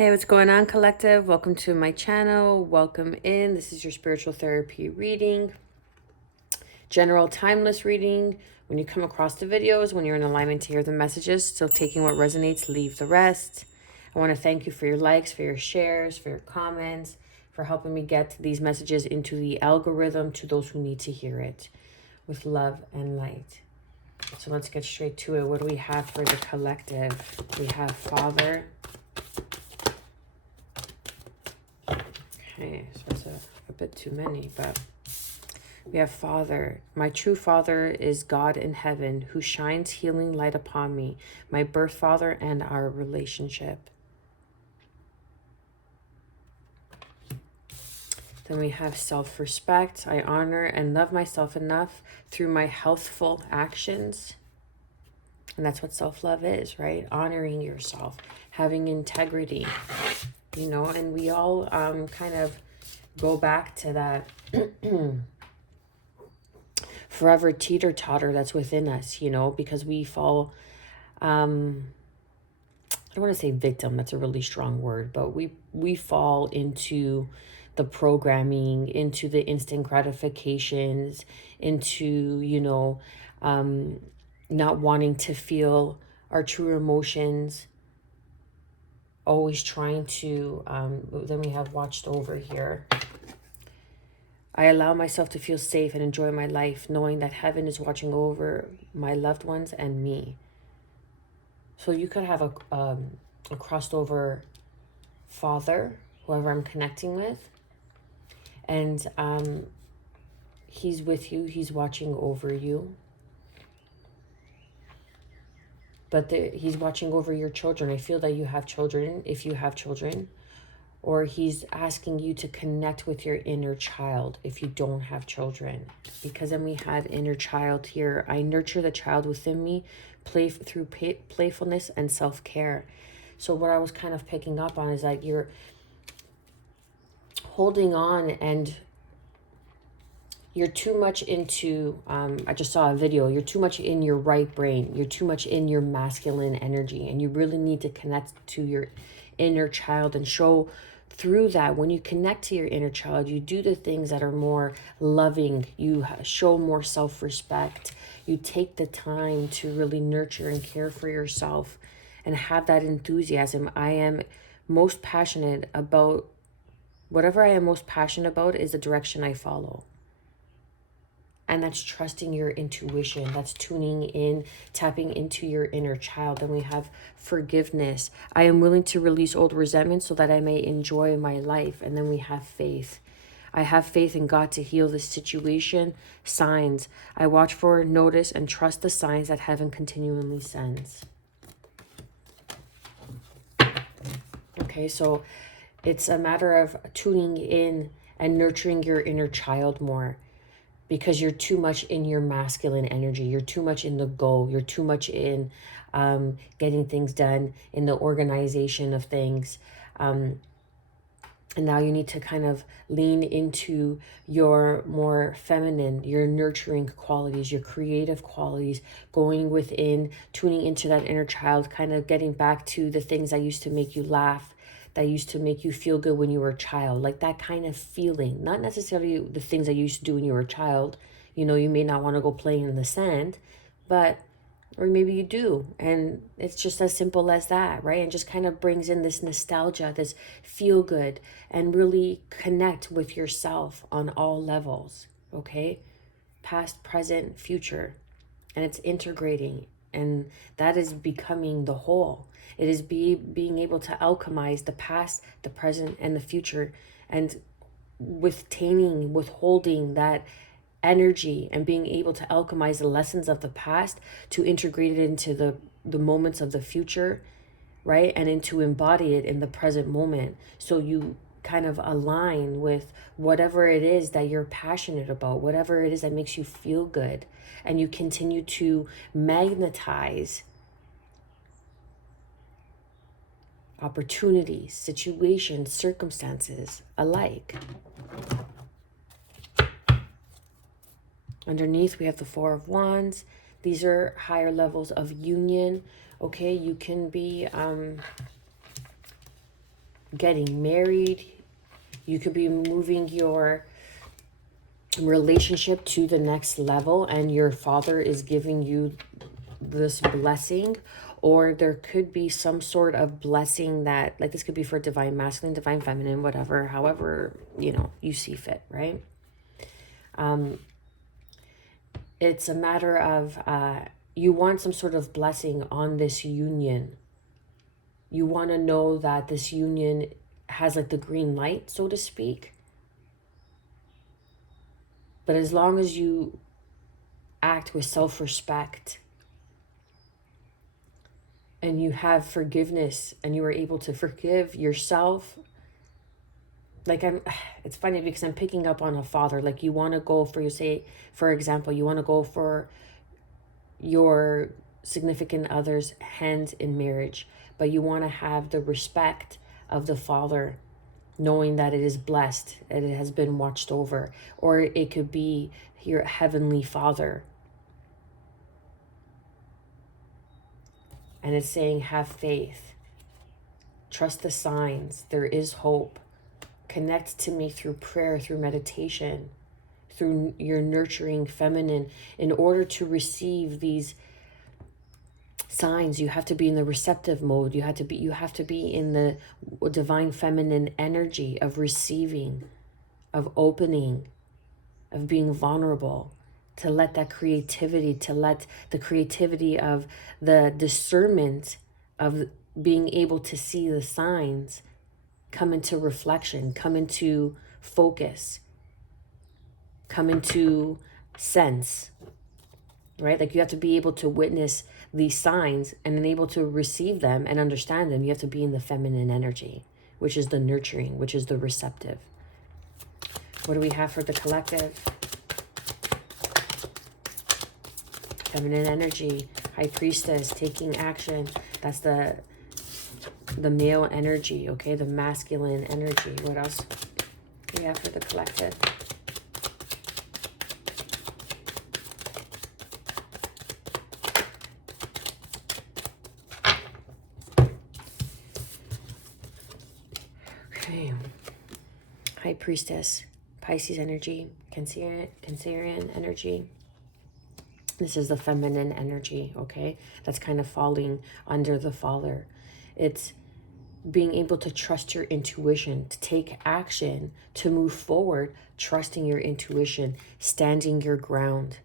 Hey, what's going on, collective? Welcome to my channel. Welcome in. This is your spiritual therapy reading, general timeless reading. When you come across the videos, when you're in alignment to hear the messages, still taking what resonates, leave the rest. I want to thank you for your likes, for your shares, for your comments, for helping me get these messages into the algorithm to those who need to hear it with love and light. So let's get straight to it. What do we have for the collective? We have Father. Okay, so that's a bit too many, but we have Father. My true Father is God in heaven, who shines healing light upon me, my birth father and our relationship. Then we have self-respect. I honor and love myself enough through my healthful actions. And that's what self-love is, right? Honoring yourself, having integrity, you know, and we all kind of go back to that forever teeter-totter that's within us, you know, because we fall, I don't want to say victim, that's a really strong word, but we fall into the programming, into the instant gratifications, into, you know, not wanting to feel our true emotions, always trying to, then we have watched over here. I allow myself to feel safe and enjoy my life, knowing that heaven is watching over my loved ones and me. So you could have a crossed over father, whoever I'm connecting with, and he's with you, he's watching over you. But he's watching over your children. I feel that you have children, if you have children. Or he's asking you to connect with your inner child if you don't have children. Because then we have inner child here. I nurture the child within me through playfulness and self-care. So what I was kind of picking up on is that you're holding on and you're too much into, I just saw a video, you're too much in your right brain. You're too much in your masculine energy. And you really need to connect to your inner child and show through that. When you connect to your inner child, you do the things that are more loving. You show more self-respect. You take the time to really nurture and care for yourself and have that enthusiasm. I am most passionate about, whatever I am most passionate about is the direction I follow. And that's trusting your intuition. That's tuning in, tapping into your inner child. Then we have forgiveness. I am willing to release old resentment so that I may enjoy my life. And then we have faith. I have faith in God to heal this situation. Signs. I watch for, notice, and trust the signs that heaven continually sends. Okay, so it's a matter of tuning in and nurturing your inner child more. Because you're too much in your masculine energy. You're too much in the go. You're too much in getting things done, in the organization of things. And now you need to kind of lean into your more feminine, your nurturing qualities, your creative qualities, going within, tuning into that inner child, kind of getting back to the things that used to make you laugh, that used to make you feel good when you were a child, like that kind of feeling, not necessarily the things that you used to do when you were a child. You know, you may not want to go play in the sand, but, or maybe you do. And it's just as simple as that, right? And just kind of brings in this nostalgia, this feel good, and really connect with yourself on all levels, okay? Past, present, future. And it's integrating, and that is becoming the whole. It is being able to alchemize the past, the present, and the future, and withholding that energy and being able to alchemize the lessons of the past to integrate it into the moments of the future, right? And then to embody it in the present moment. So you kind of align with whatever it is that you're passionate about, whatever it is that makes you feel good. And you continue to magnetize opportunities, situations, circumstances alike. Underneath, we have the Four of Wands. These are higher levels of union. Okay, you can be getting married. You could be moving your relationship to the next level, and your father is giving you this blessing. Or there could be some sort of blessing that, like, this could be for divine masculine, divine feminine, whatever, however, you know, you see fit, right? It's a matter of you want some sort of blessing on this union. You want to know that this union has like the green light, so to speak. But as long as you act with self-respect and you have forgiveness and you are able to forgive yourself, like it's funny because I'm picking up on a father. Like, you want to go for, you say, for example, you want to go for your significant other's hand in marriage, but you want to have the respect of the father, knowing that it is blessed, that it has been watched over. Or it could be your heavenly father, and it's saying, have faith, trust the signs, there is hope, connect to me through prayer, through meditation, through your nurturing feminine. In order to receive these signs, you have to be in the receptive mode. You have to be in the divine feminine energy of receiving, of opening, of being vulnerable, to let that creativity, to let the creativity of the discernment of being able to see the signs come into reflection, come into focus, come into sense, right? Like, you have to be able to witness these signs and then able to receive them and understand them. You have to be in the feminine energy, which is the nurturing, which is the receptive. What do we have for the collective? Feminine energy, High Priestess, taking action. That's the male energy, okay? The masculine energy. What else do we have for the collective? Okay. High Priestess, Pisces energy, Cancerian energy. This is the feminine energy, okay? That's kind of falling under the father. It's being able to trust your intuition, to take action, to move forward, trusting your intuition, standing your ground,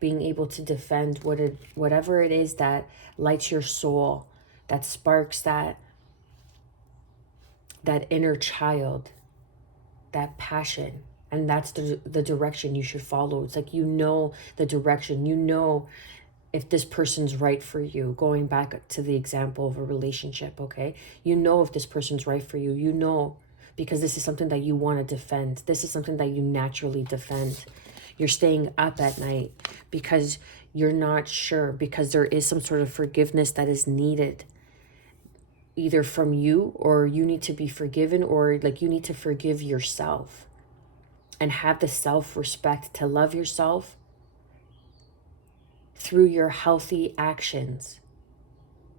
being able to defend whatever it is that lights your soul, that sparks that inner child, that passion. And that's the direction you should follow. It's like, you know the direction, you know if this person's right for you. Going back to the example of a relationship, okay? You know if this person's right for you. You know, because this is something that you want to defend. This is something that you naturally defend. You're staying up at night because you're not sure, because there is some sort of forgiveness that is needed, either from you, or you need to be forgiven, or like you need to forgive yourself and have the self-respect to love yourself through your healthy actions.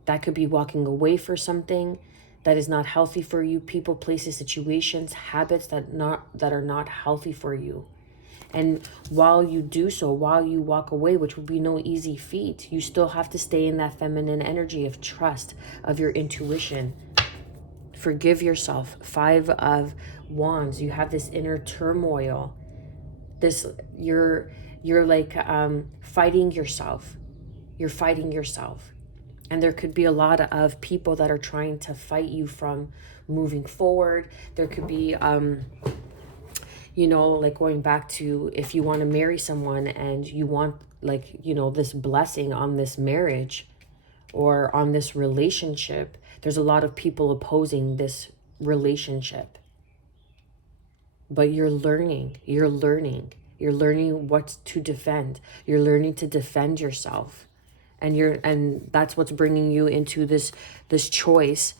That could be walking away for something that is not healthy for you, people, places, situations, habits that are not healthy for you. And while you do so, while you walk away, which will be no easy feat, you still have to stay in that feminine energy of trust, of your intuition. Forgive yourself. 5 of Wands. You have this inner turmoil. You're like fighting yourself. You're fighting yourself. And there could be a lot of people that are trying to fight you from moving forward. There could be, you know, like going back to, if you want to marry someone and you want, like, you know, this blessing on this marriage or on this relationship, there's a lot of people opposing this relationship. But you're learning what to defend. You're learning to defend yourself. And that's what's bringing you into this choice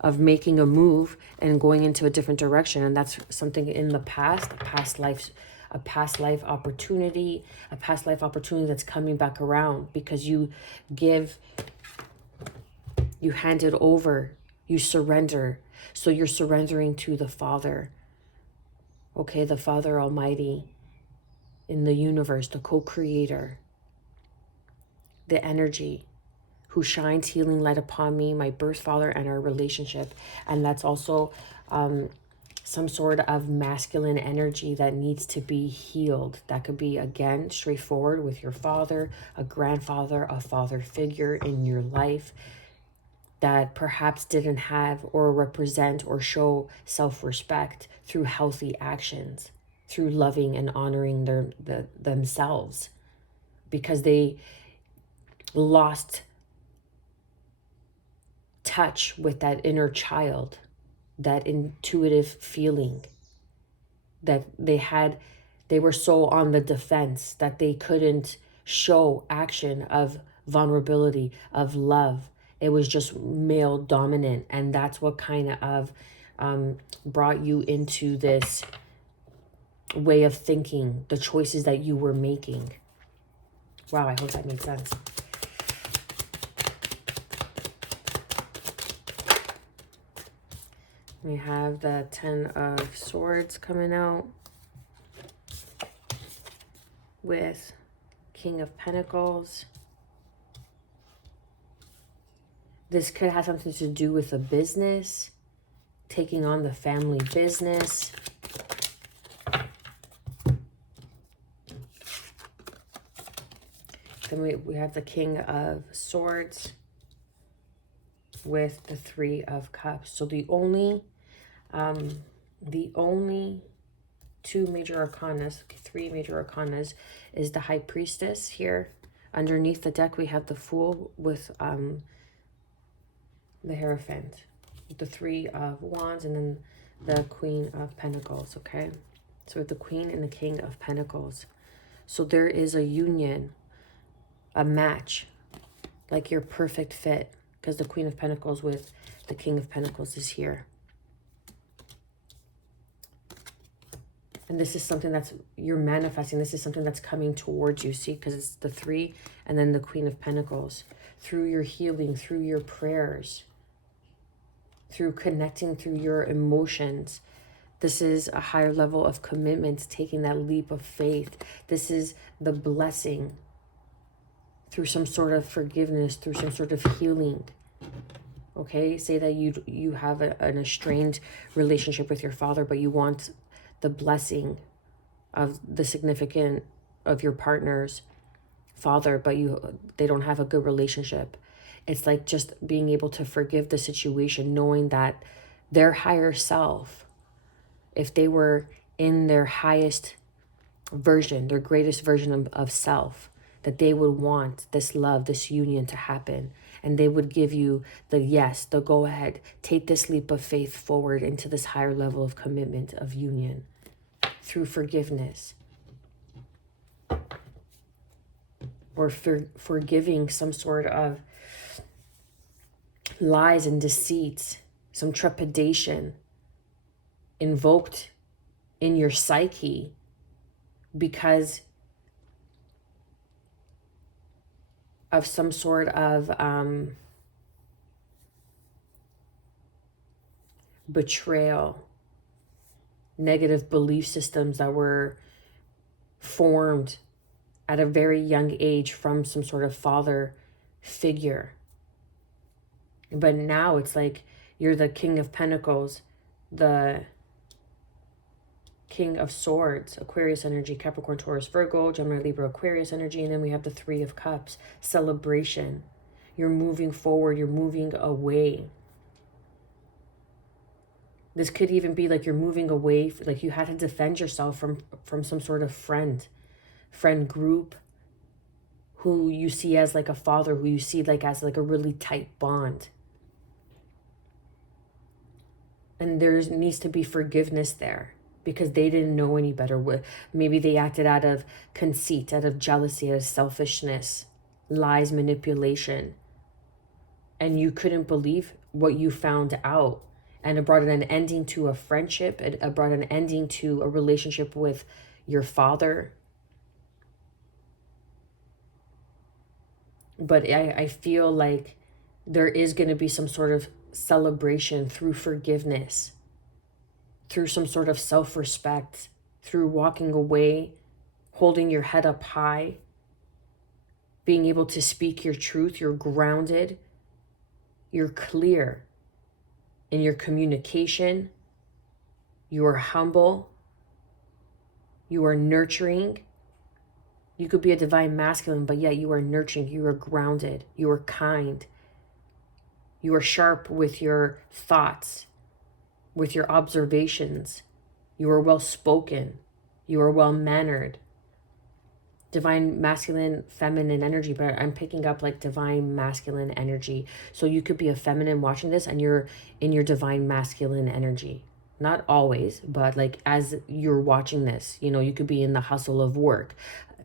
of making a move and going into a different direction. And that's something in the past, a past life opportunity that's coming back around, because you hand it over, you surrender, So you're surrendering to the Father, okay, the Father Almighty in the universe, the co-creator, the energy who shines healing light upon me, my birth father, and our relationship. And that's also some sort of masculine energy that needs to be healed. That could be, again, straightforward with your father, a grandfather, a father figure in your life that perhaps didn't have or represent or show self-respect through healthy actions, through loving and honoring themselves, because they lost touch with that inner child, that intuitive feeling that they were so on the defense that they couldn't show action of vulnerability, of love. It was just male dominant, and that's what kind of brought you into this way of thinking, the choices that you were making. Wow, I hope that made sense. We have the 10 of Swords coming out with King of Pentacles. This could have something to do with a business, taking on the family business. Then we have the King of Swords with the Three of Cups. So the only two major arcanas, three major arcanas, is the High Priestess here. Underneath the deck, we have the Fool with the Hierophant, the Three of Wands, and then the Queen of Pentacles, okay? So with the Queen and the King of Pentacles. So there is a union, a match, like your perfect fit, because the Queen of Pentacles with the King of Pentacles is here. And this is something that's, you're manifesting. This is something that's coming towards you. See, because it's the Three and then the Queen of Pentacles. Through your healing, through your prayers, through connecting through your emotions. This is a higher level of commitment, taking that leap of faith. This is the blessing through some sort of forgiveness, through some sort of healing. Okay, say that you have an estranged relationship with your father, but you want the blessing of the significant of your partner's father, but they don't have a good relationship. It's like just being able to forgive the situation, knowing that their higher self, if they were in their highest version, their greatest version of self, that they would want this love, this union to happen. And they would give you the yes, the go ahead, take this leap of faith forward into this higher level of commitment, of union, through forgiveness. Or forgiving some sort of lies and deceits, some trepidation invoked in your psyche because of some sort of betrayal, negative belief systems that were formed at a very young age from some sort of father figure. But now it's like you're the King of Pentacles, the King of Swords, Aquarius energy, Capricorn, Taurus, Virgo, Gemini, Libra, Aquarius energy. And then we have the Three of Cups, celebration. You're moving forward. You're moving away. This could even be like you're moving away, like you had to defend yourself from some sort of friend group who you see as like a father, who you see like as like a really tight bond. And there needs to be forgiveness there because they didn't know any better. Maybe they acted out of conceit, out of jealousy, out of selfishness, lies, manipulation. And you couldn't believe what you found out. And it brought an ending to a friendship. It brought an ending to a relationship with your father. But I feel like there is going to be some sort of celebration, through forgiveness, through some sort of self-respect, through walking away, holding your head up high, being able to speak your truth. You're grounded, you're clear in your communication, you are humble, you are nurturing. You could be a divine masculine, but yet you are nurturing, you are grounded, you are kind, you are sharp with your thoughts, with your observations, you are well spoken, you are well mannered. Divine masculine, feminine energy, but I'm picking up like divine masculine energy. So you could be a feminine watching this and you're in your divine masculine energy. Not always, but like as you're watching this, you know, you could be in the hustle of work,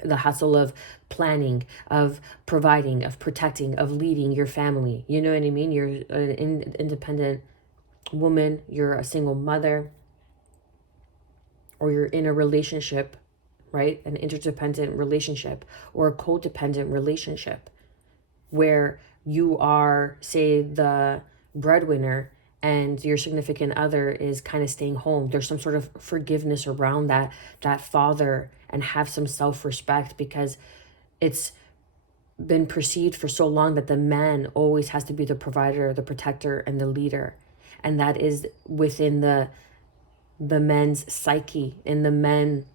the hustle of planning, of providing, of protecting, of leading your family. You know what I mean? You're an independent woman, you're a single mother, or you're in a relationship, right? An interdependent relationship or a codependent relationship where you are, say, the breadwinner and your significant other is kind of staying home. There's some sort of forgiveness around that father, and have some self-respect, because it's been perceived for so long that the man always has to be the provider, the protector, and the leader. And that is within the men's psyche, in the male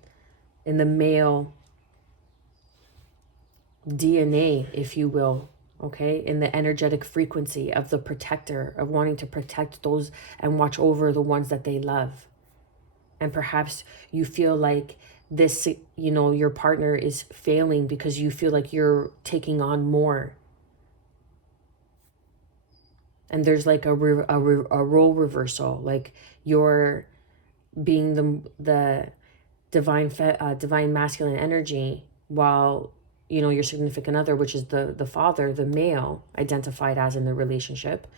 DNA, if you will, okay, in the energetic frequency of the protector, of wanting to protect those and watch over the ones that they love. And perhaps you feel like this, you know, your partner is failing because you feel like you're taking on more. And there's like a role reversal, like you're being the divine masculine energy, while, you know, your significant other, which is the father, the male identified as in the relationship,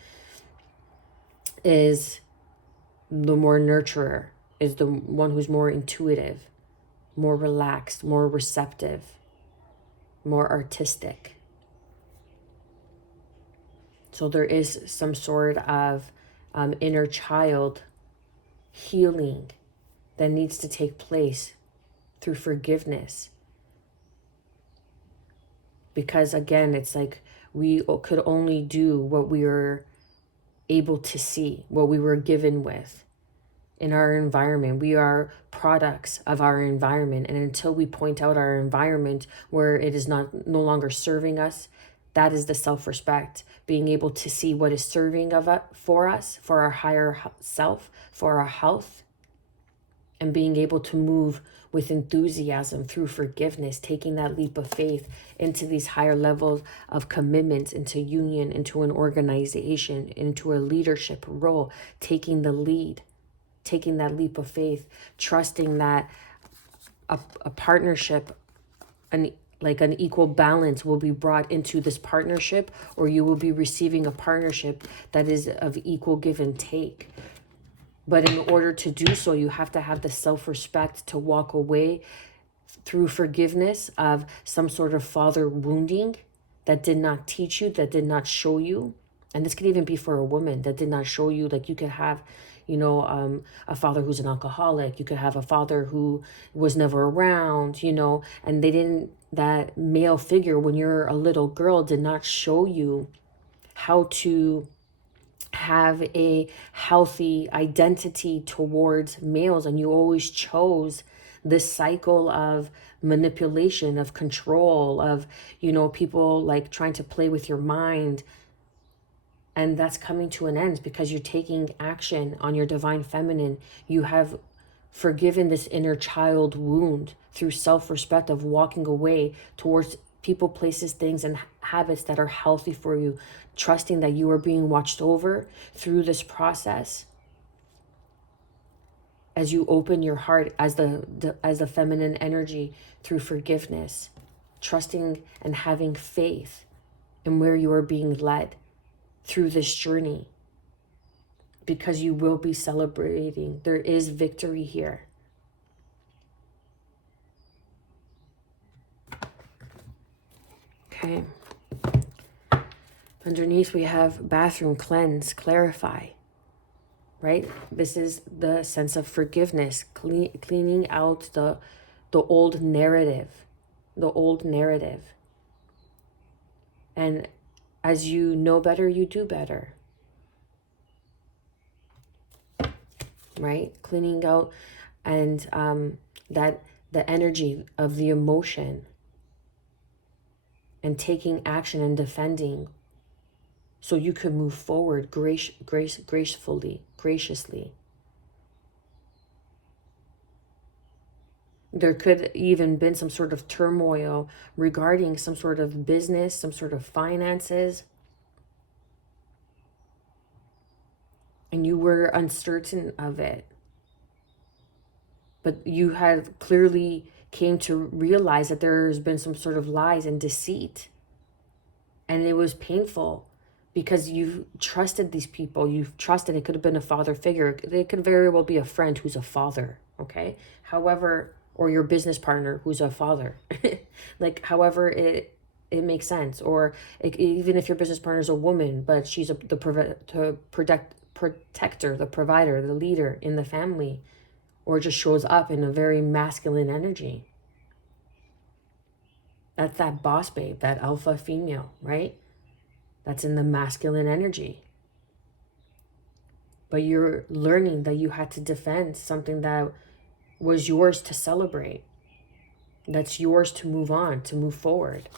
is the more nurturer, is the one who's more intuitive, more relaxed, more receptive, more artistic. So there is some sort of inner child healing that needs to take place through forgiveness. Because again, it's like we could only do what we were able to see, what we were given with in our environment. We are products of our environment. And until we point out our environment where it is no longer serving us, that is the self-respect, being able to see what is serving for us, for our higher self, for our health, and being able to move with enthusiasm through forgiveness, taking that leap of faith into these higher levels of commitment, into union, into an organization, into a leadership role, taking the lead, taking that leap of faith, trusting that a partnership, an equal balance will be brought into this partnership, or you will be receiving a partnership that is of equal give and take. But in order to do so, you have to have the self-respect to walk away through forgiveness of some sort of father wounding that did not teach you, that did not show you. And this could even be for a woman that did not show you. Like you could have, you know, a father who's an alcoholic. You could have a father who was never around, you know, and that male figure when you're a little girl did not show you how to have a healthy identity towards males, and you always chose this cycle of manipulation, of control, of, you know, people like trying to play with your mind. And that's coming to an end because you're taking action on your divine feminine. You have forgiven this inner child wound through self-respect of walking away towards people, places, things, and habits that are healthy for you, trusting that you are being watched over through this process as you open your heart as the feminine energy through forgiveness, trusting and having faith in where you are being led through this journey, because you will be celebrating. There is victory here. Okay. Underneath we have bathroom, cleanse, clarify, right? This is the sense of forgiveness, cleaning out the old narrative, the old narrative. And as you know better, you do better, right? Cleaning out and that the energy of the emotion and taking action and defending so you could move forward graciously. There could even been some sort of turmoil regarding some sort of business, some sort of finances, and you were uncertain of it. But you have clearly came to realize that there's been some sort of lies and deceit. And it was painful because you've trusted these people. You've trusted, it could have been a father figure. It could very well be a friend who's a father, okay? However, or your business partner who's a father. Like, however it makes sense. Or even if your business partner is a woman, but she's the protector, the provider, the leader in the family, or just shows up in a very masculine energy. That's that boss babe, that alpha female, right? That's in the masculine energy. But you're learning that you had to defend something that was yours to celebrate. That's yours to move on, to move forward.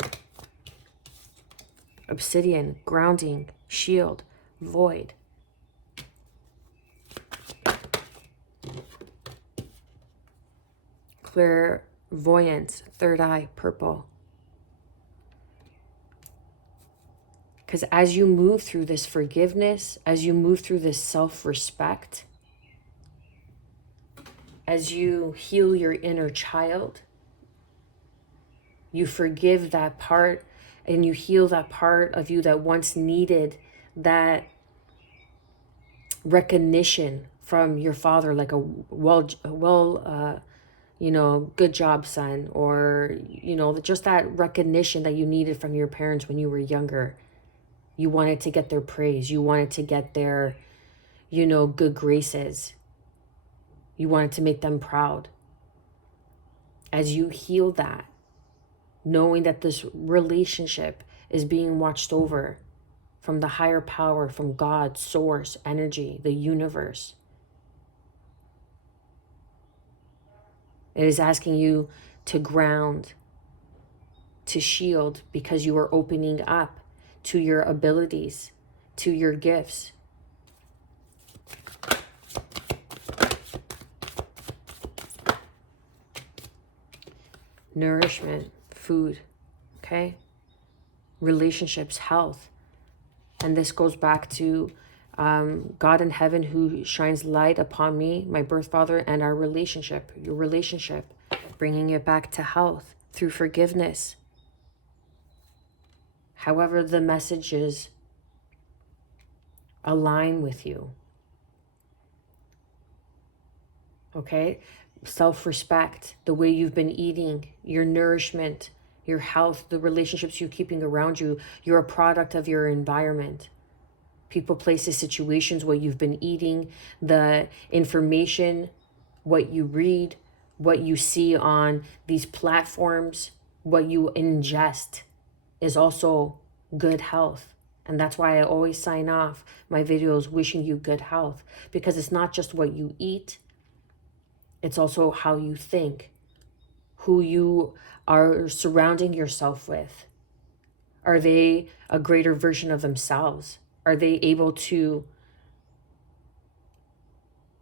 Obsidian, grounding, shield, void. Clairvoyance, third eye, purple. Because as you move through this forgiveness, as you move through this self-respect, as you heal your inner child, you forgive that part and you heal that part of you that once needed that recognition from your father, like a good job, son, or, just that recognition that you needed from your parents when you were younger. You wanted to get their praise. You wanted to get their, good graces. You wanted to make them proud. As you heal that, knowing that this relationship is being watched over from the higher power, from God, source, energy, the universe. It is asking you to ground, to shield, because you are opening up to your abilities, to your gifts. Nourishment, food, okay? Relationships, health. And this goes back to God in heaven who shines light upon me, my birth father, and our relationship, your relationship, bringing it back to health through forgiveness. However the messages align with you. Okay? Self-respect, the way you've been eating, your nourishment, your health, the relationships you're keeping around you. You're a product of your environment. People, places, situations, what you've been eating, the information, what you read, what you see on these platforms, what you ingest is also good health. And that's why I always sign off my videos wishing you good health, because it's not just what you eat, it's also how you think, who you are surrounding yourself with. Are they a greater version of themselves? Are they able to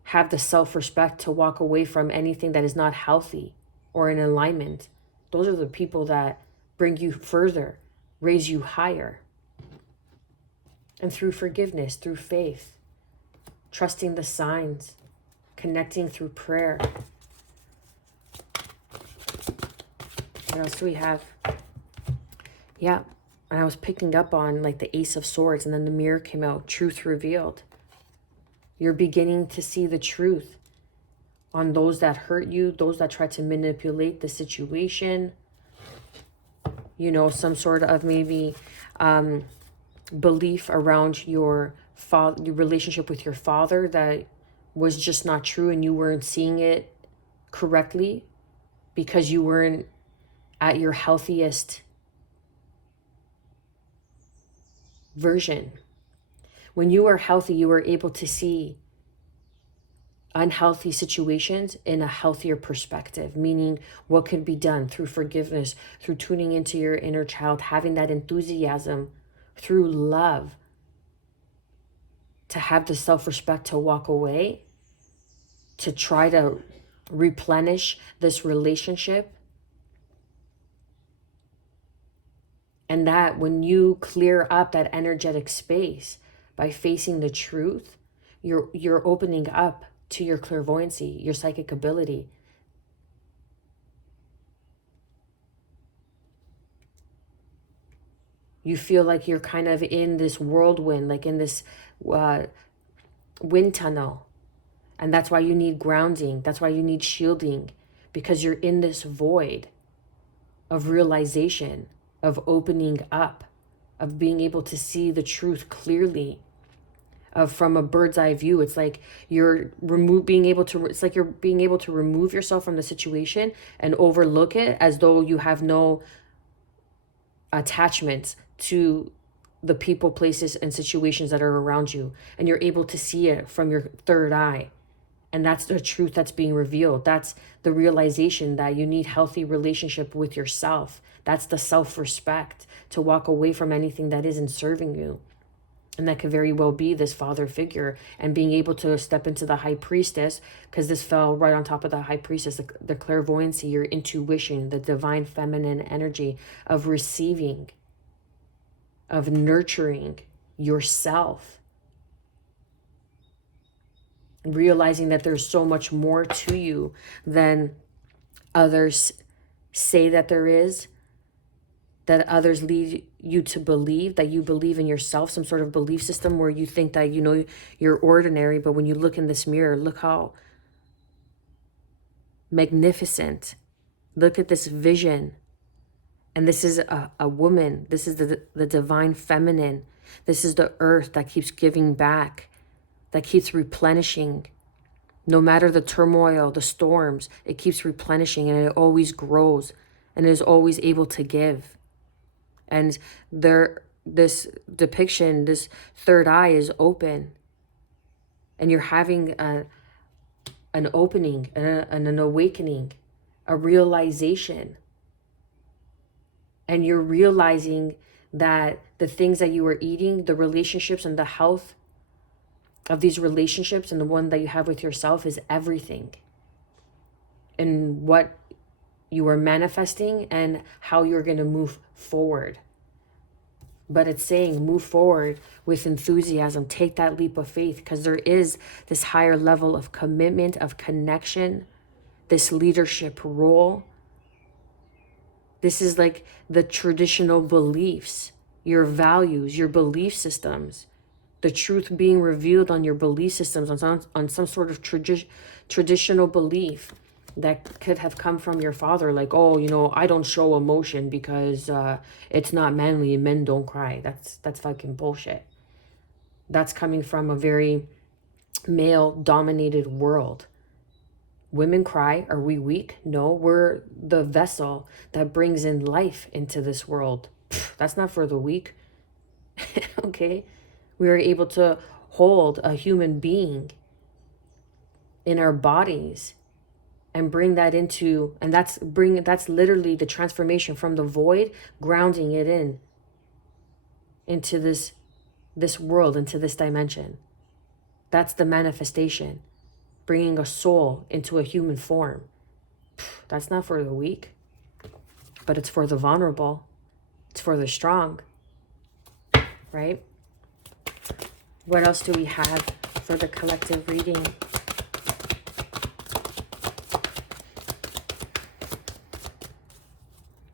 have the self-respect to walk away from anything that is not healthy or in alignment? Those are the people that bring you further, raise you higher. And through forgiveness, through faith, trusting the signs, connecting through prayer. What else do we have? Yeah, and I was picking up on like the Ace of Swords, and then the mirror came out, truth revealed. You're beginning to see the truth on those that hurt you, those that try to manipulate the situation. Some sort of maybe belief around your father, your relationship with your father, that was just not true and you weren't seeing it correctly because you weren't at your healthiest version. When you are healthy, you are able to see unhealthy situations in a healthier perspective, meaning what could be done through forgiveness, through tuning into your inner child, having that enthusiasm, through love, to have the self-respect to walk away, to try to replenish this relationship. And that when you clear up that energetic space by facing the truth, you're opening up to your clairvoyancy, your psychic ability. You feel like you're kind of in this whirlwind, like in this wind tunnel. And that's why you need grounding. That's why you need shielding, because you're in this void of realization, of opening up, of being able to see the truth clearly, from a bird's eye view. It's like you're being able to remove yourself from the situation and overlook it as though you have no attachments to the people, places, and situations that are around you. And you're able to see it from your third eye. And that's the truth that's being revealed. That's the realization that you need healthy relationship with yourself. That's the self-respect to walk away from anything that isn't serving you. And that could very well be this father figure, and being able to step into the high priestess, because this fell right on top of the high priestess, the clairvoyancy, your intuition, the divine feminine energy of receiving, of nurturing yourself, realizing that there's so much more to you than others say that there is, that others lead you to believe, that you believe in yourself, some sort of belief system where you think that, you know, you're ordinary. But when you look in this mirror, look how magnificent. Look at this vision. And this is a woman. This is the divine feminine. This is the earth that keeps giving back, that keeps replenishing. No matter the turmoil, the storms, it keeps replenishing, and it always grows and is always able to give. And this depiction, this third eye is open, and you're having an opening and an awakening, a realization. And you're realizing that the things that you are eating, the relationships and the health of these relationships and the one that you have with yourself is everything. And what you are manifesting and how you're going to move forward. But it's saying move forward with enthusiasm. Take that leap of faith, because there is this higher level of commitment, of connection, this leadership role. This is like the traditional beliefs, your values, your belief systems, the truth being revealed on your belief systems, on some sort of traditional belief that could have come from your father, like, oh, you know, I don't show emotion because it's not manly and men don't cry. That's fucking bullshit. That's coming from a very male dominated world. Women cry. Are we weak? No, we're the vessel that brings in life into this world. That's not for the weak. Okay, we are able to hold a human being in our bodies and bring that into, and that's literally the transformation from the void, grounding it into this world, into this dimension. That's the manifestation, bringing a soul into a human form. That's not for the weak, but it's for the vulnerable. It's for the strong, right? What else do we have for the collective reading?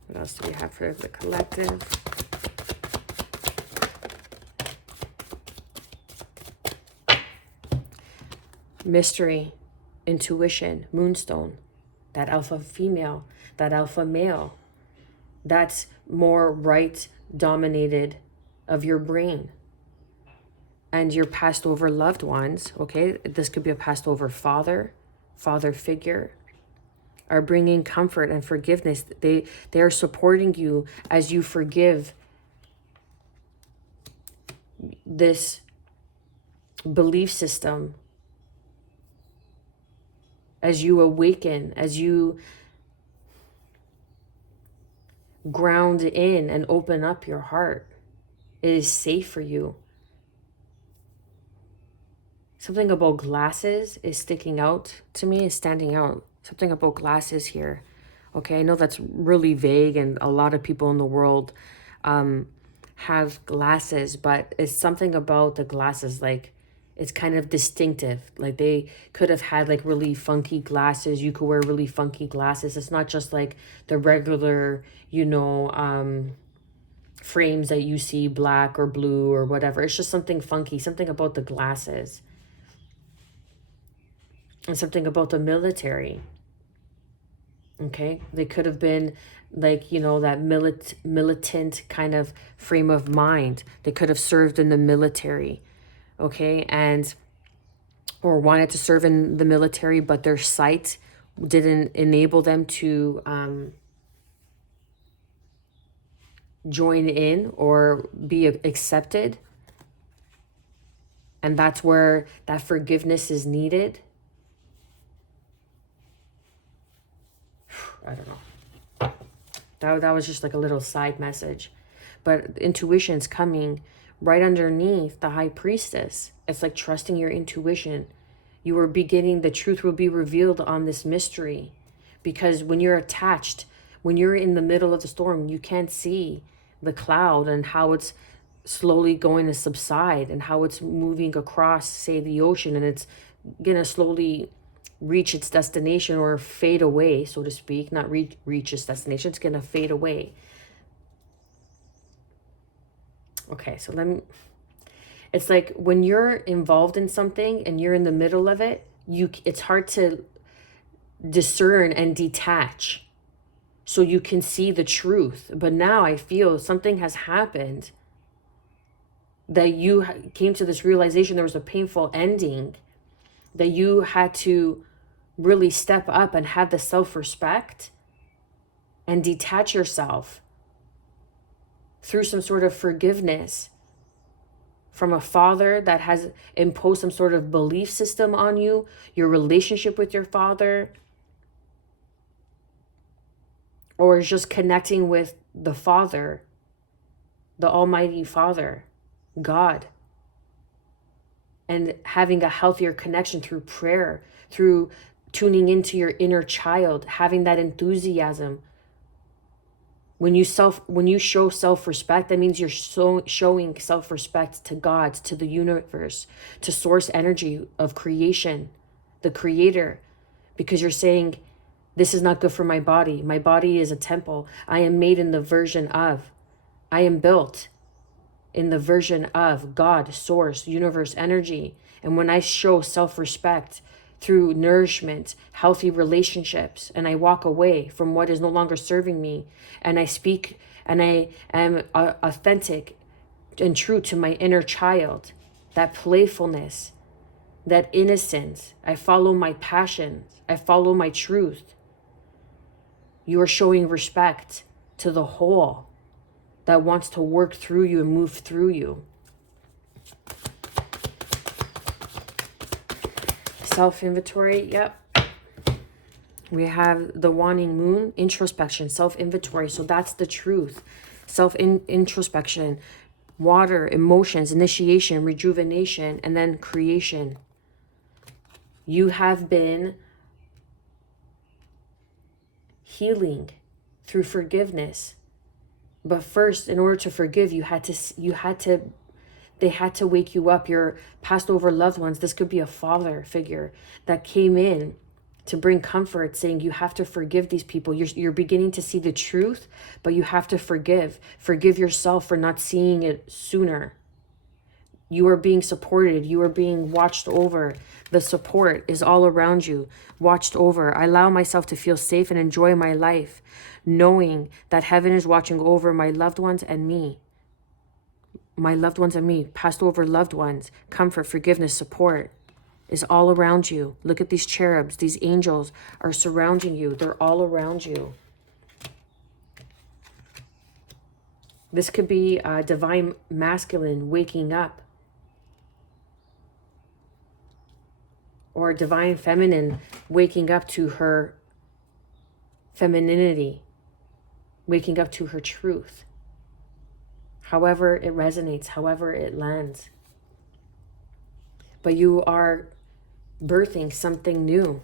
What else do we have for the collective? Mystery, intuition, moonstone, that alpha female, that alpha male. That's more right dominated of your brain. And your passed over loved ones, okay, this could be a passed over father figure, are bringing comfort and forgiveness. They are supporting you as you forgive this belief system, as you awaken, as you ground in and open up your heart. It is safe for you. Something about glasses is sticking out to me, is standing out. Something about glasses here. Okay, I know that's really vague and a lot of people in the world have glasses, but it's something about the glasses, like it's kind of distinctive. Like they could have had like really funky glasses. You could wear really funky glasses. It's not just like the regular, frames that you see, black or blue or whatever. It's just something funky, something about the glasses. And something about the military. Okay, they could have been like, that militant kind of frame of mind. They could have served in the military, okay, or wanted to serve in the military, but their sight didn't enable them to join in or be accepted. And that's where that forgiveness is needed. I don't know. That was just like a little side message. But intuition's coming right underneath the high priestess. It's like trusting your intuition. You are beginning, the truth will be revealed on this mystery. Because when you're attached, when you're in the middle of the storm, you can't see the cloud and how it's slowly going to subside and how it's moving across, say, the ocean, and it's going to slowly reach its destination or fade away, so to speak. Not reach its destination, it's going to fade away. Okay, so it's like when you're involved in something and you're in the middle of it, it's hard to discern and detach so you can see the truth. But now I feel something has happened, that you came to this realization, there was a painful ending, that you had to really step up and have the self-respect and detach yourself through some sort of forgiveness from a father that has imposed some sort of belief system on you, your relationship with your father, or just connecting with the Father, the Almighty Father, God, and having a healthier connection through prayer, through tuning into your inner child, having that enthusiasm. When you show self-respect, that means you're showing self-respect to God, to the universe, to source energy of creation, the creator, because you're saying, this is not good for my body. My body is a temple. I am made in the version of, I am built in the version of God, source, universe, energy. And when I show self-respect through nourishment, healthy relationships, and I walk away from what is no longer serving me, and I speak and I am authentic and true to my inner child, that playfulness, that innocence, I follow my passions, I follow my truth. You are showing respect to the whole that wants to work through you and move through you. Self-inventory, yep. We have the waning moon, introspection, self-inventory. So that's the truth. Introspection, water, emotions, initiation, rejuvenation, and then creation. You have been healing through forgiveness. But first, in order to forgive, they had to wake you up. Your passed over loved ones, this could be a father figure that came in to bring comfort, saying you have to forgive these people. You're beginning to see the truth, but you have to forgive. Forgive yourself for not seeing it sooner. You are being supported. You are being watched over. The support is all around you, watched over. I allow myself to feel safe and enjoy my life, knowing that heaven is watching over my loved ones and me. my loved ones and me, passed over loved ones, comfort, forgiveness, support is all around you. Look at these cherubs. These angels are surrounding you. They're all around you. This could be a divine masculine waking up, or divine feminine waking up to her femininity, waking up to her truth. However it resonates, however it lands. But you are birthing something new.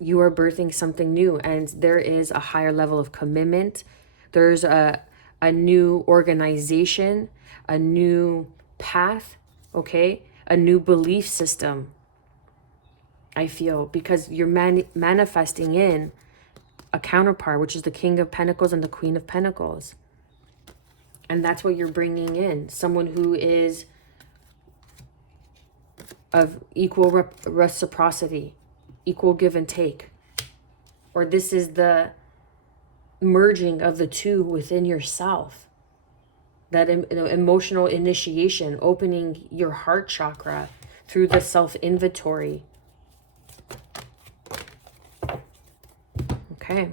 You are birthing something new, and there is a higher level of commitment. There's a new organization, a new path, okay? A new belief system, I feel, because you're manifesting in a counterpart, which is the King of Pentacles and the Queen of Pentacles. And that's what you're bringing in. Someone who is of equal reciprocity, equal give and take. Or this is the merging of the two within yourself. That emotional initiation, opening your heart chakra through the self-inventory. Okay.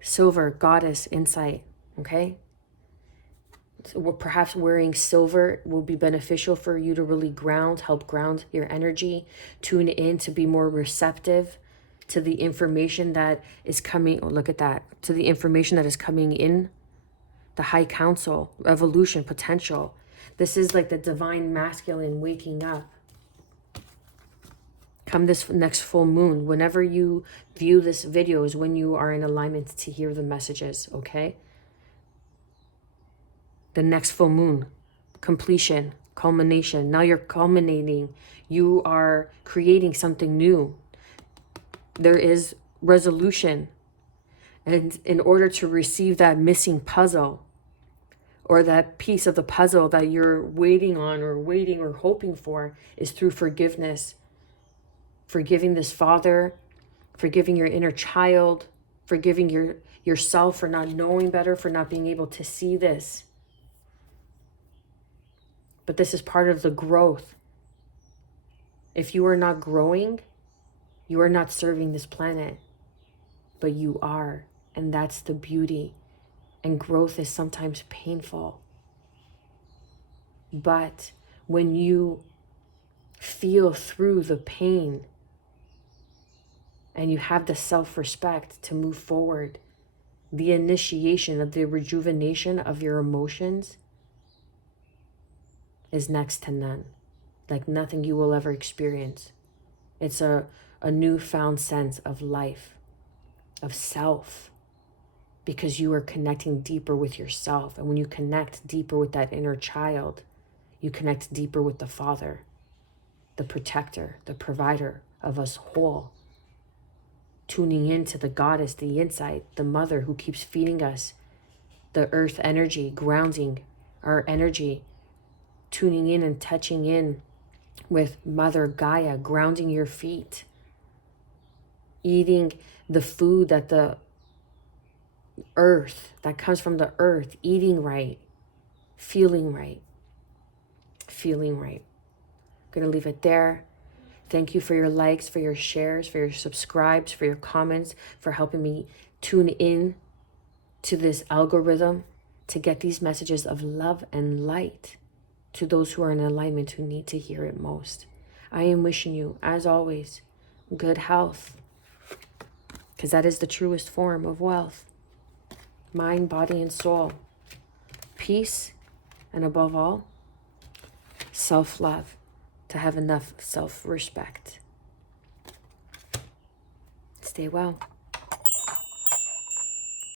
Silver, goddess, insight. Okay. So perhaps wearing silver will be beneficial for you to really help ground your energy, tune in to be more receptive to the information that is coming. Oh, look at that. To the information that is coming in. The high council, evolution, potential. This is like the divine masculine waking up. Come this next full moon, whenever you view this video is when you are in alignment to hear the messages, okay? The next full moon, completion, culmination. Now you're culminating. You are creating something new. There is resolution. And in order to receive that missing puzzle, or that piece of the puzzle that you're waiting on or hoping for, is through forgiveness. Forgiving this father, forgiving your inner child, forgiving yourself for not knowing better, for not being able to see this. But this is part of the growth. If you are not growing, you are not serving this planet, but you are. And that's the beauty. And growth is sometimes painful. But when you feel through the pain and you have the self-respect to move forward, the initiation of the rejuvenation of your emotions is next to none. Like nothing you will ever experience. It's a newfound sense of life, of self, because you are connecting deeper with yourself. And when you connect deeper with that inner child, you connect deeper with the Father, the protector, the provider of us whole. Tuning into the goddess, the insight, the mother who keeps feeding us the earth energy, grounding our energy, tuning in and touching in with Mother Gaia, grounding your feet, eating the food that the earth, that comes from the earth, eating right, feeling right, feeling right. I'm going to leave it there. Thank you for your likes, for your shares, for your subscribes, for your comments, for helping me tune in to this algorithm to get these messages of love and light to those who are in alignment, who need to hear it most. I am wishing you, as always, good health, because that is the truest form of wealth. Mind, body, and soul. Peace, and above all, self-love, to have enough self-respect. Stay well.